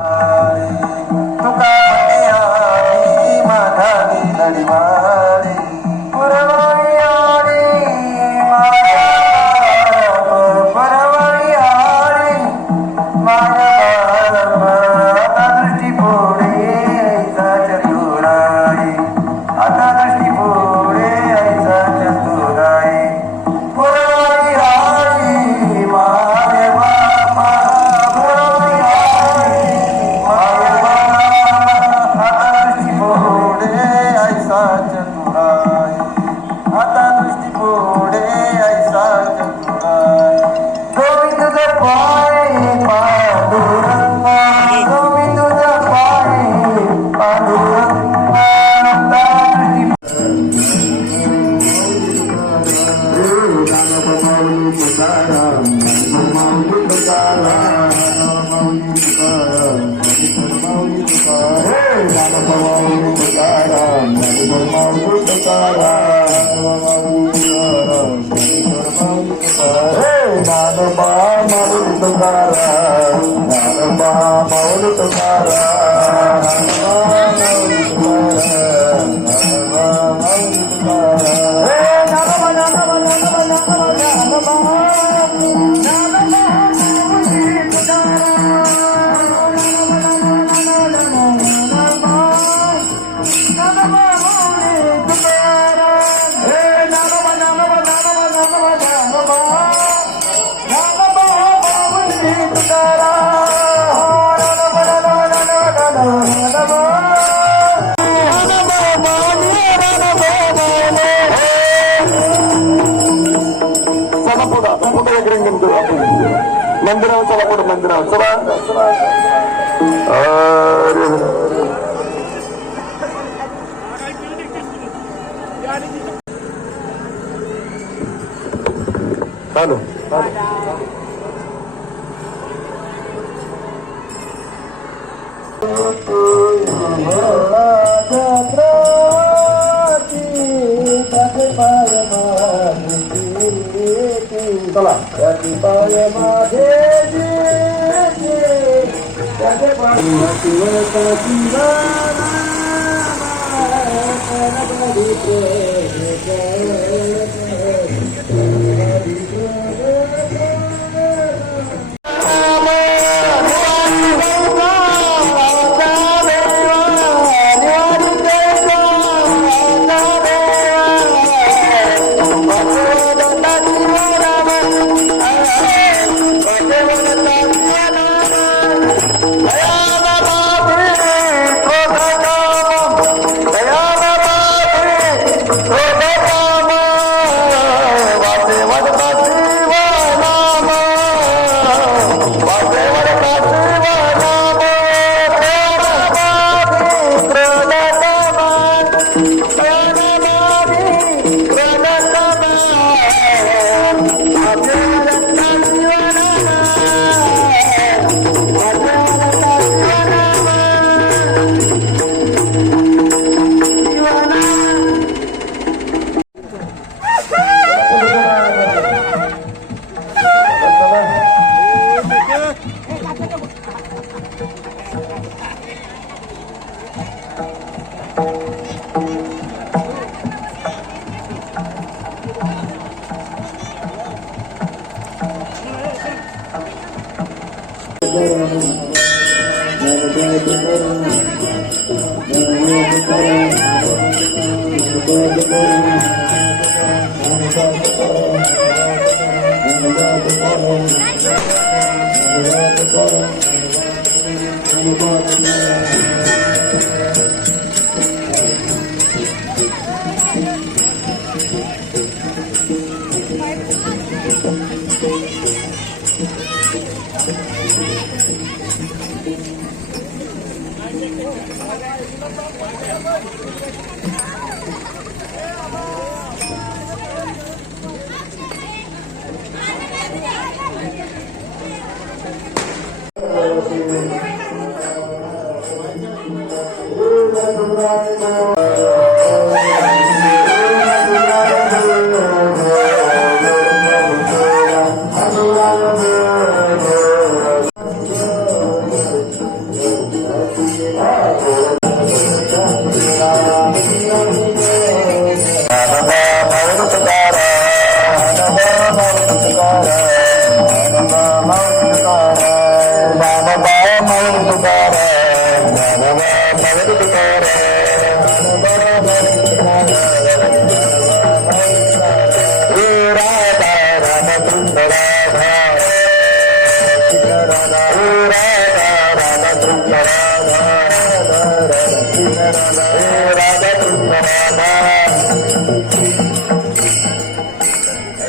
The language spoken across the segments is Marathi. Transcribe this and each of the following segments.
Uh... Halo. Halo. Halo. चला प्रतिपाय माझे त्याचे पाणी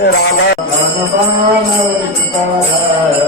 Rama Rama Rama.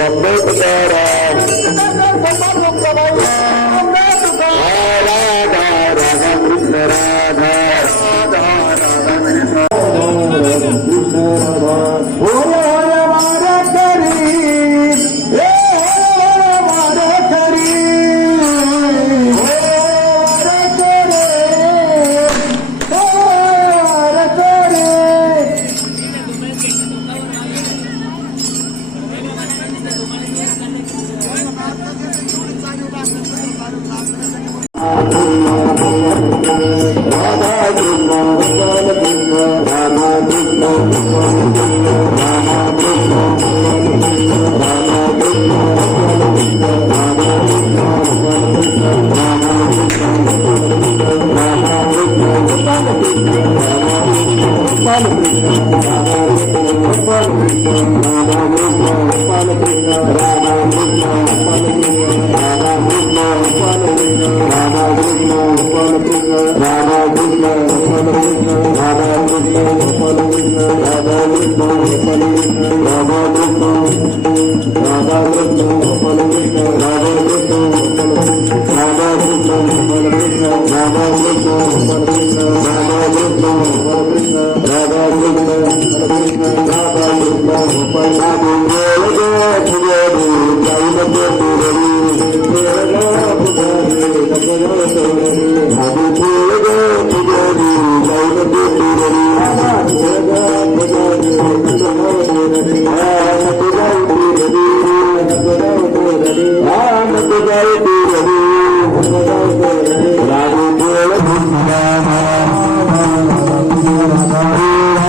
I'm not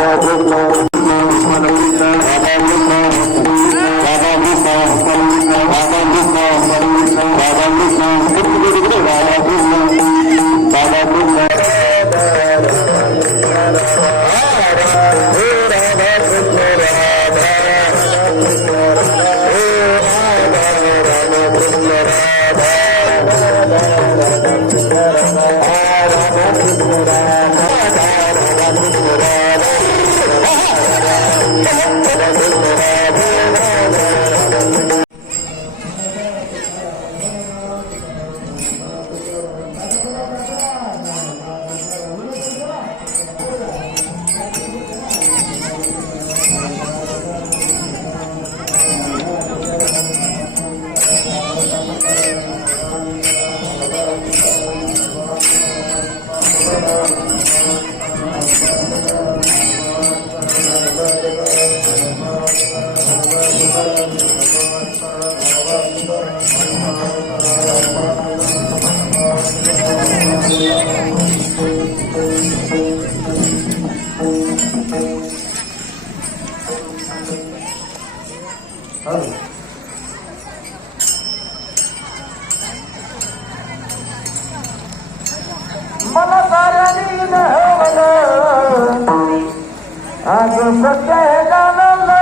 Baba सत्य हे जाणवलं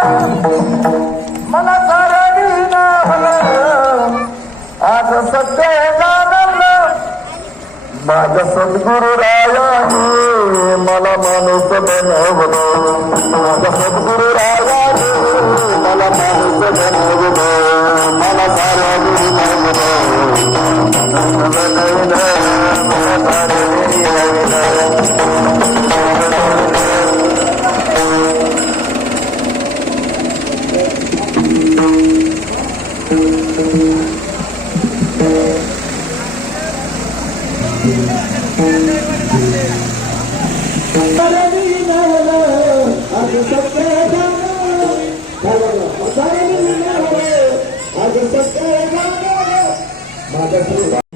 मला साऱ्यानी आज सत्य हे जाणवलं माझ्या सद्गुरु रायाने मला माणूस बनवलं. माझ्या सद्गुरु राया i just